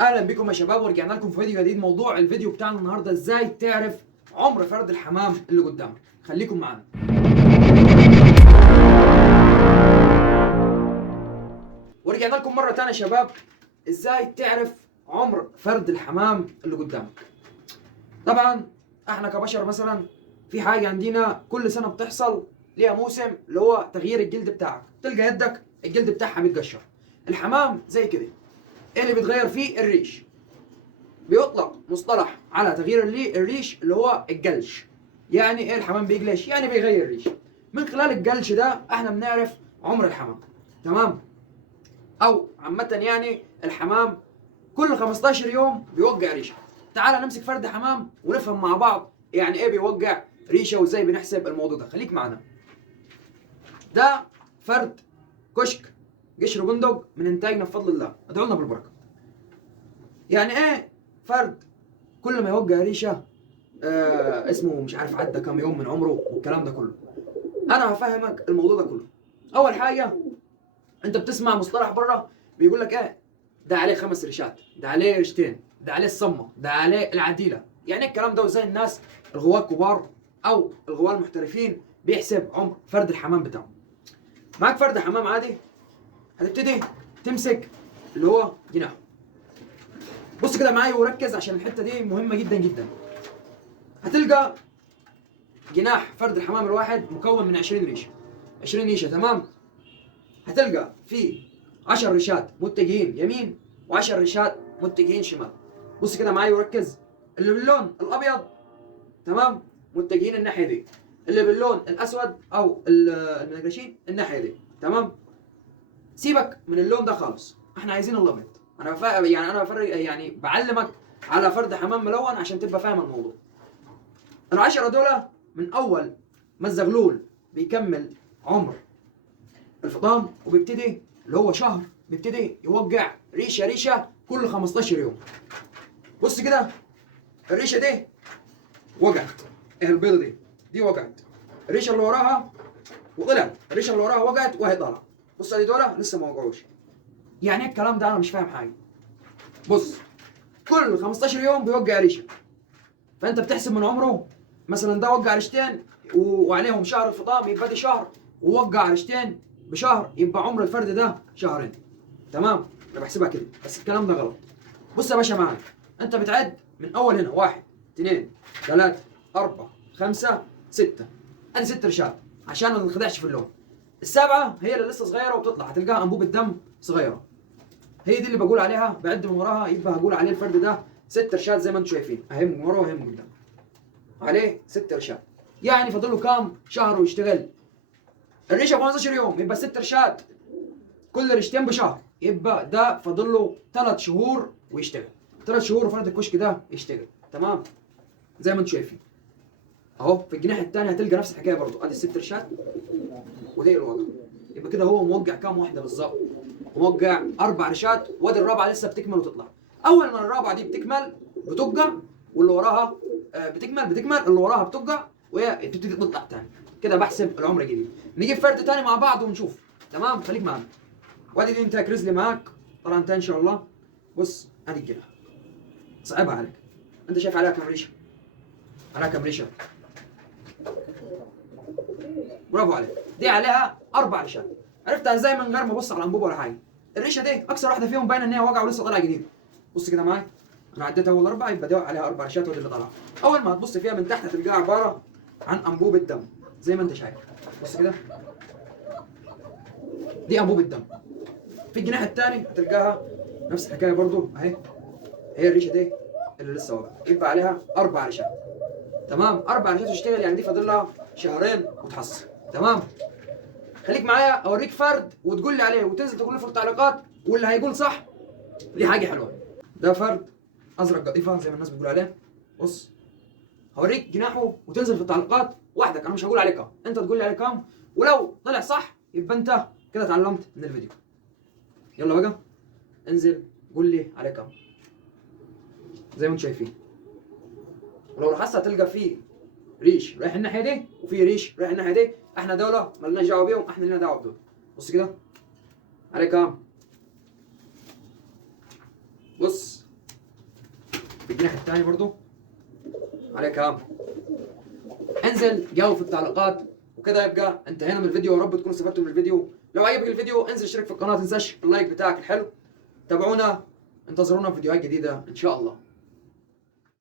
اهلا بكم يا شباب، ورجعنا لكم في فيديو جديد. موضوع الفيديو بتاعنا النهارده ازاي تعرف عمر فرد الحمام اللي قدامك. خليكم معانا. ورجعنا لكم مره تانية يا شباب. ازاي تعرف عمر فرد الحمام اللي قدامك؟ طبعا احنا كبشر مثلا في حاجه عندنا كل سنه بتحصل، ليها موسم اللي هو تغيير الجلد بتاعك. تلقى يدك الجلد بتاعها بيتقشر. الحمام زي كده، ايه اللي بيتغير فيه؟ الريش. بيطلق مصطلح على تغيير الريش اللي هو الجلش. يعني ايه الحمام بيجلش؟ يعني بيغير الريش. من خلال الجلش ده احنا بنعرف عمر الحمام. تمام؟ او عامة يعني الحمام كل 15 يوم بيوقع ريشه. تعال نمسك فرد حمام ونفهم مع بعض يعني ايه بيوقع ريشه وازاي بنحسب الموضوع ده. خليك معنا. ده فرد كشك قشر بندق من انتاجنا بفضل الله، ادعوا لنا بالبركه. يعني ايه فرد كل ما يوقع ريشه اسمه مش عارف عدى كام يوم من عمره والكلام ده كله؟ انا هفهمك الموضوع ده كله. اول حاجه، انت بتسمع مصطلح بره بيقول لك ايه؟ ده عليه 5 ريشات، ده عليه ريشتين، ده عليه الصمه، ده عليه العديله. يعني الكلام ده وزي الناس الغواة الكبار او الغواة المحترفين بيحسب عمر فرد الحمام بتاعه. معاك فرد حمام عادي، هتبتدي تمسك اللي هو جناحه. بص كده معايا وركز عشان الحته دي مهمه جدا جدا. هتلقى جناح فرد الحمام الواحد مكون من 20 ريشه. 20 ريشه، تمام؟ هتلقى فيه 10 ريشات متجهين يمين و10 ريشات متجهين شمال. بص كده معايا وركز. اللي باللون الابيض، تمام، متجهين الناحيه دي. اللي باللون الاسود او النقاشين الناحيه دي، تمام. سيبك من اللون ده خالص، احنا عايزين الابيض. انا بفرق، يعني بعلمك على فرد حمام ملون عشان تبقى فاهم الموضوع. العشرة دول من اول ما الزغلول بيكمل عمر الفطام وبيبتدي اللي هو شهر، بيبتدي يوقع ريشه ريشه كل 15 يوم. بص كده، الريشه دي وقعت، ايه البيضه دي وقعت. الريشه اللي وراها وطلعت، الريشه اللي وراها وقعت وهي طالعه. بص ادي دول لسه ما وقعوش. يعني ايه الكلام ده؟ انا مش فاهم حاجه. بص، كل 15 يوم بيوقع ريشه، فانت بتحسب من عمره. مثلا ده وقع ريشتين وعليهم شهر الفطام، يبقى دي شهر، ووقع ريشتين بشهر، يبقى عمر الفرد ده شهرين. تمام؟ انا بحسبها كده، بس الكلام ده غلط. بص يا باشا معايا، انت بتعد من اول هنا: 1 2 3 4 5 6. ادي 6 رشات عشان ما ننخدعش في اللون. السابعه هي اللي لسه صغيره وبتطلع، هتلقاها انبوبه دم صغيره. هي دي اللي بقول عليها، بعد من وراها، يبقى هقول عليه الفرد ده 6 رشات زي ما انتم شايفين، اهي من ورا واهي من قدام. عليه 6 رشات. يعني فاضل له كام شهر ويشتغل؟ الريشه 15 يوم، يبقى 6 رشات كل ريشتين بشهر، يبقى ده فاضل له 3 شهور ويشتغل. 3 شهور وفرد الكشك ده يشتغل. تمام؟ زي ما انتم شايفين اهو. في الجناح الثاني هتلقى نفس الحكايه برضه، ادي الست رشات ودي الوضع. يبقى كده هو موقع كام واحده بالظبط؟ موقع 4 رشات، وادي الرابعه لسه بتكمل وتطلع. اول ما الرابعه دي بتكمل بتوقع، واللي وراها بتكمل اللي وراها بتوقع، وهي بتبتدي تطلع تاني. كده بحسب العمر الجديد. نجيب فرد تاني مع بعض ونشوف. تمام؟ خليك معانا. وادي دي انت كريزلي معاك، طبعا انت ان شاء الله. بص ادي الجناح، صعبها عليك. انت شايف عليها كام ريشه؟ عليها كام ريشه؟ برافو عليك. دي عليها 4 ريشات. عرفتها ازاي؟ من غير ما ابص على الانبوبه ولا حاجه. الريشه دي اكثر واحده فيهم باينه ان هي واقعه ولسه طالعه جديد. بص كده معايا، انا عديت اول 4، يبقى دي عليها 4 ريشات ودي اللي طالعه. اول ما هتبص فيها من تحت هتلقاها عباره عن انبوبه دم زي ما انت شايف. بص كده، دي انبوبه دم. في الجناح الثاني هتلقاها نفس الحكايه برضو اهي. هي الريشه دي اللي لسه واقعه، يبقى عليها 4 ريشات. تمام؟ 4 ريشات تشتغل، يعني دي فاضل لها شهرين وتحصل. تمام؟ خليك معايا اوريك فرد وتقول لي عليه وتنزل تقول لي في التعليقات، واللي هيقول صح دي حاجه حلوه. ده فرد ازرق قطيفه زي ما الناس بتقول عليه. بص، هوريك جناحه وتنزل في التعليقات وحدك، انا مش هقول عليه كام، انت تقول لي عليه كام، ولو طلع صح يبقى انت كده اتعلمت من الفيديو. يلا بقى انزل قول لي عليه كام زي ما انتم شايفين. ولو لاحظت هتلقى فيه ريش رايح الناحيه دي وفي ريش رايح الناحيه دي. احنا دوله مالناش دعوه بيهم، احنا لنا دعوه بدول. بص كده عليه كام. بص بالجناح الثاني برضو عليه كام. انزل جاوب في التعليقات، وكده يبقى انتهينا من الفيديو. يا رب تكونوا استفدتوا من الفيديو. لو عجبك الفيديو انزل اشترك في القناه، ما تنساش اللايك بتاعك الحلو. تابعونا، انتظرونا في فيديوهات جديده ان شاء الله.